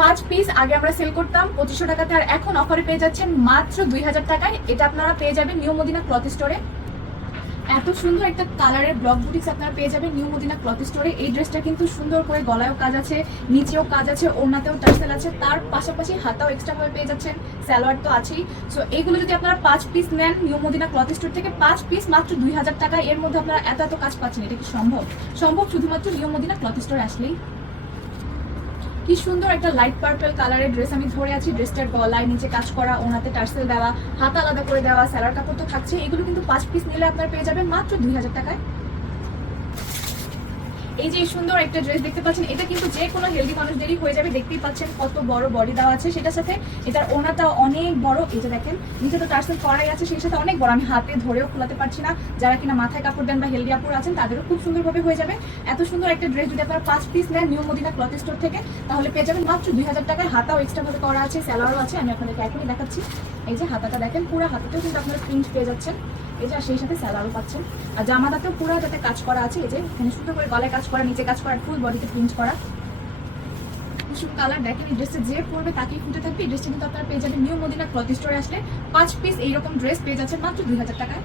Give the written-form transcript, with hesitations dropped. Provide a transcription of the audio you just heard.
5 piece আগে আমরা sell করতাম 2500 টাকাতে, আর এখন অফারে পেয়ে যাচ্ছেন মাত্র 2000 টাকায়। এটা আপনারা পেয়ে যাবেন নিউ মদিনা ক্লথ স্টোরে। এত সুন্দর একটা কালারের ব্লক বুটিক্স আপনারা পেয়ে যাবেন নিউ মদিনা ক্লথ স্টোরে। এই ড্রেসটা কিন্তু সুন্দর করে গলায়ও কাজ আছে, নিচেও কাজ আছে, ওড়নাতেও টার্সেল আছে, তার পাশাপাশি হাতাও এক্সট্রা ভাবে পেয়ে যাচ্ছেন, সালোয়ার তো আছেই। সো এইগুলো যদি আপনারা 5 পিস নেন নিউ মদিনা ক্লথ স্টোর থেকে, 5 পিস মাত্র 2000 টাকা, এর মধ্যে আপনারা এত এত কাজ পাচ্ছেন। এটা কি সম্ভব? সম্ভব শুধুমাত্র নিউ মদিনা ক্লথ স্টোরে আসলেই। কি সুন্দর একটা লাইট পার্পল কালারের ড্রেস আমি ধরে আছি। ড্রেসটার গলায় নিচে কাজ করা, ওনাতে টার্সেল দেওয়া, হাত আলাদা করে দেওয়া, সালোয়ার কাপড় তো থাকছে। এগুলো কিন্তু 5 পিস নিলে আপনারা পেয়ে যাবেন মাত্র 2000 টাকায়। এই যে সুন্দর একটা ড্রেস দেখতে পাচ্ছেন, এটা কিন্তু যে কোনো হেলদি মানুষদেরই হয়ে যাবে। দেখতেই পাচ্ছেন কত বড় বডি দেওয়া আছে, সেটার সাথে এটার ওনাটা অনেক বড়। এটা দেখেন নিচে তো টার্সেল করাই আছে, সেই সাথে অনেক বড়, আমি হাতে ধরেও খোলাতে পারছি না। যারা কিনা মাথায় কাপড় দেন বা হেলদি আপুর আছেন তাদেরও খুব সুন্দরভাবে হয়ে যাবে। এত সুন্দর একটা ড্রেস যদি আপনারা 5 পিস নেন নিউ মদিনা ক্লথ স্টোর থেকে, তাহলে পেয়ে যাবেন মাত্র 2000 টাকায়। হাতাও এক্সট্রা ভাবে করা আছে, সালোয়ারও আছে। আমি আপনাদেরকে এখনই দেখাচ্ছি। এই যে হাতাটা দেখেন, পুরো হাতাতেও কিন্তু আপনারা প্রিন্ট পেয়ে যাচ্ছেন। এই যে সেই সাথে সালোয়ারও পাচ্ছেন। আর জামাটাতেও পুরো যাতে কাজ করা আছে, এই যে এখানে সুন্দর করে গলায় কাজ করা, নিচে কাজ করা, ফুল বডিতে প্রিন্ট করা। কুসুম কালার দেখেন, এই ড্রেসে যে পরবে তাকেই ফুটে থাকবে। এই ড্রেসটা কিন্তু আপনারা পেয়ে যাবেন নিউ মদিনা ক্লথ স্টোরে আসলে। 5 পিস এইরকম ড্রেস পেয়ে যাচ্ছেন মাত্র 2000 টাকায়।